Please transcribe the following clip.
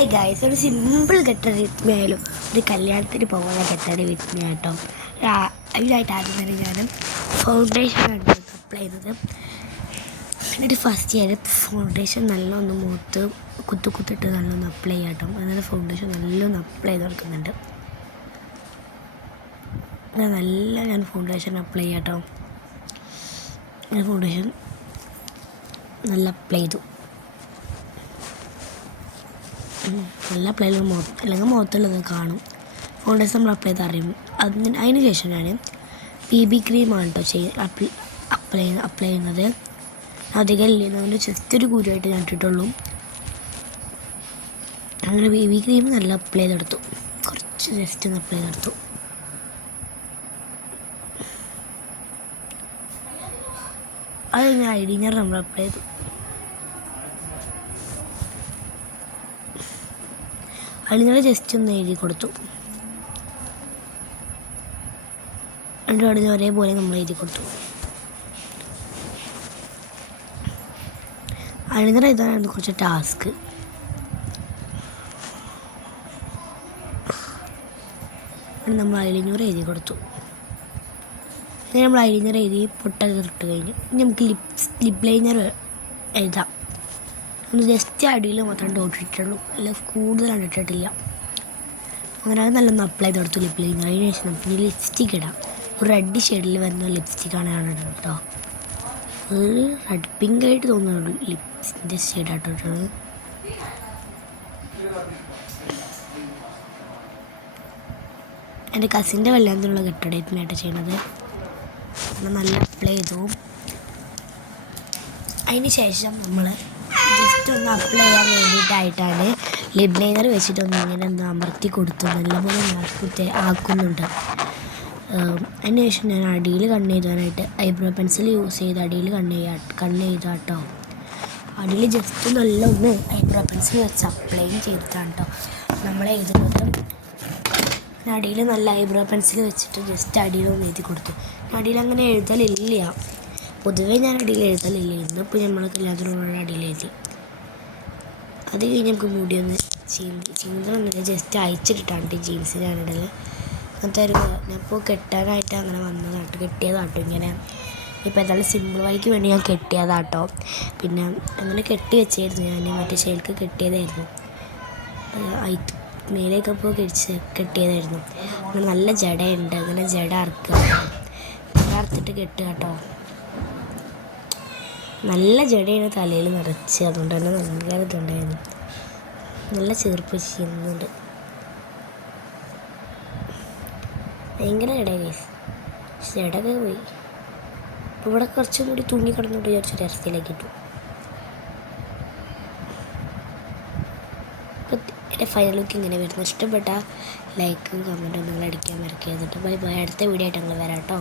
Hi guys, ഒരു simple getter with me ആയാലും ഒരു കല്യാണത്തിന് പോകുന്ന ഗെറ്റർ വിത്ത് മീ ആട്ടോ. അതിനായിട്ട് ആദ്യം തന്നെ ഞാൻ ഫൗണ്ടേഷനാണ് അപ്ലൈ ചെയ്തത്. എന്നിട്ട് ഫസ്റ്റ് ഞാൻ ഫൗണ്ടേഷൻ നല്ലൊന്ന് മുഖത്ത് കുത്തിട്ട് നല്ലൊന്ന് അപ്ലൈ ചെയ്യാം കേട്ടോ. അതായത് ഫൗണ്ടേഷൻ നല്ലൊന്ന് അപ്ലൈ ചെയ്ത് കൊടുക്കുന്നുണ്ട്. ഞാൻ ഫൗണ്ടേഷൻ അപ്ലൈ ചെയ്യാം കേട്ടോ. ഞാൻ ഫൗണ്ടേഷൻ നല്ല അപ്ലൈ ചെയ്തു. നല്ല അപ്ലൈ അല്ലെങ്കിൽ മുഖത്തുള്ളത് കാണും. ഫൗണ്ടേഷൻ നമ്മൾ അപ്ലൈ ചെയ്ത് അറിയും. അതിന് ശേഷം ഞാൻ BB ക്രീമാണ് കേട്ടോ അപ്ലൈ ചെയ്യുന്നത്. അധികം ഇല്ല, അതുകൊണ്ട് ജസ്റ്റ് ഒരു കുരുവായിട്ട് ഞാൻ ഇട്ടിട്ടുള്ളൂ. അങ്ങനെ BB ക്രീം നല്ല അപ്ലൈ ചെയ്തെടുത്തു. കുറച്ച് ജസ്റ്റ് ഒന്ന് അപ്ലൈ ചെയ്തെടുത്തു. അത് കഴിഞ്ഞ് ഐലൈനർ നമ്മൾ അപ്ലൈ ചെയ്തു. ഐലൈനർ ജസ്റ്റ് ഒന്ന് എഴുതി കൊടുത്തു. രണ്ടും അടിഞ്ഞ് ഒരേപോലെ നമ്മൾ എഴുതി കൊടുത്തു. ഐലൈനർ എഴുതാനായിരുന്നു കുറച്ച് ടാസ്ക്. നമ്മൾ ഐലൈനർ എഴുതി കൊടുത്തു. അങ്ങനെ നമ്മൾ ഐലൈനർ എഴുതി പൊട്ടൊക്കെ ഇട്ട് കഴിഞ്ഞു. ഇനി നമുക്ക് ലിപ് ലൈനർ എഴുതാം. ഒന്ന് ജസ്റ്റ് അടിയിൽ മാത്രം ഡോട്ട് ഇട്ടുള്ളൂ, അല്ല കൂടുതലാണ് ഇട്ടിട്ടില്ല. അങ്ങനെ അത് നല്ലൊന്ന് അപ്ലൈ ചെയ്ത് കൊടുത്തു ലിപ് ലൈനർ. അതിന് ശേഷം നമുക്ക് ലിപ്സ്റ്റിക്ക് ഇടാം. ഒരു റെഡ് ഷെയ്ഡിൽ വരുന്ന ലിപ്സ്റ്റിക്കാണ് ഞാൻ ഇടുന്നത് കേട്ടോ. ഒരു റെഡ് പിങ്ക് ആയിട്ട് തോന്നുന്നുള്ളൂ ലിപ്സിൻ്റെ ഷെയ്ഡാട്ടോ ഇട്ടത്. എൻ്റെ കസിൻ്റെ കല്യാണത്തിനുള്ള ഗെറ്റഡേറ്റിനായിട്ട് ചെയ്യണത്. നല്ല അപ്ലൈ ചെയ്തു. അതിന് ശേഷം നമ്മൾ ജസ്റ്റ് ഒന്ന് അപ്ലൈ ചെയ്യാൻ വേണ്ടിയിട്ടായിട്ടാണ് ലിപ് ലൈനർ വെച്ചിട്ടൊന്ന് ഇങ്ങനെ ഒന്ന് അമർത്തി കൊടുത്തു നല്ലപോലെ ആക്കുന്നുണ്ട്. അതിന് ശേഷം ഞാൻ അടിയിൽ കണ്ണ് എഴുതാനായിട്ട് ഐബ്രോ പെൻസിൽ യൂസ് ചെയ്ത് അടിയിൽ കണ്ണ് എഴുതാട്ടോ. അടിയിൽ ജസ്റ്റ് നല്ല ഒന്ന് ഐബ്രോ പെൻസിൽ വെച്ച് അപ്ലൈ ചെയ്തിട്ടാണ് കേട്ടോ നമ്മൾ എഴുതുന്നത്. അടിയിൽ നല്ല ഐബ്രോ പെൻസിൽ വെച്ചിട്ട് ജസ്റ്റ് അടിയിലൊന്ന് എഴുതി കൊടുത്തു. അടിയിൽ അങ്ങനെ എഴുതലില്ല, പൊതുവേ ഞാൻ അടിയിൽ എഴുതലില്ല. ഇന്നിപ്പോൾ നമ്മൾ കല്യാണത്തിനുള്ള അടിയിൽ എഴുതി. അത് കഴിഞ്ഞ് നമുക്ക് മുടി ഒന്ന് ചീന്തലൊന്നുമില്ല, ജസ്റ്റ് അയച്ചിട്ടിട്ടാണ് ജീൻസിനാണ് ഇടൽ. അങ്ങനത്തെ ഒരു ഞാനിപ്പോൾ കെട്ടാനായിട്ട് അങ്ങനെ വന്നതാട്ടോ, കെട്ടിയതാട്ടോ. ഇങ്ങനെ ഇപ്പോൾ എന്തായാലും സിമ്പിൾ വഴിക്ക് വേണ്ടി ഞാൻ കെട്ടിയതാട്ടോ. പിന്നെ അങ്ങനെ കെട്ടി വെച്ചായിരുന്നു ഞാൻ, മറ്റേ ഷേൽക്ക് കെട്ടിയതായിരുന്നു. മേലേക്ക് ഇപ്പോൾ കെട്ടിയതായിരുന്നു. അങ്ങനെ നല്ല ജടയുണ്ട്, അങ്ങനെ ജട അറുത്തിട്ട് കെട്ടുക കേട്ടോ. നല്ല ജടയാണ് തലയിൽ നിറച്ച്, അതുകൊണ്ട് തന്നെ നല്ല ഇതുണ്ടായിരുന്നു. നല്ല ചേർപ്പ് ചെയ്യുന്നുണ്ട്, ഭയങ്കര ജടയായി. ജടയൊക്കെ പോയി. ഇപ്പോൾ ഇവിടെ കുറച്ചും കൂടി തൂങ്ങി കിടന്നിട്ട് വിചാരിച്ചൊരു അവസ്ഥയിലേക്ക് ഇട്ടു. അപ്പോൾ എൻ്റെ ഫൈനൽ ലുക്ക് ഇങ്ങനെ വരുന്നു. ഇഷ്ടപ്പെട്ട ലൈക്കും കമൻറ്റും നിങ്ങൾ അടിക്കാൻ മറക്കരുത്. Bye bye. അടുത്ത വീഡിയോ ആയിട്ട് ഞങ്ങൾ വരാം കേട്ടോ.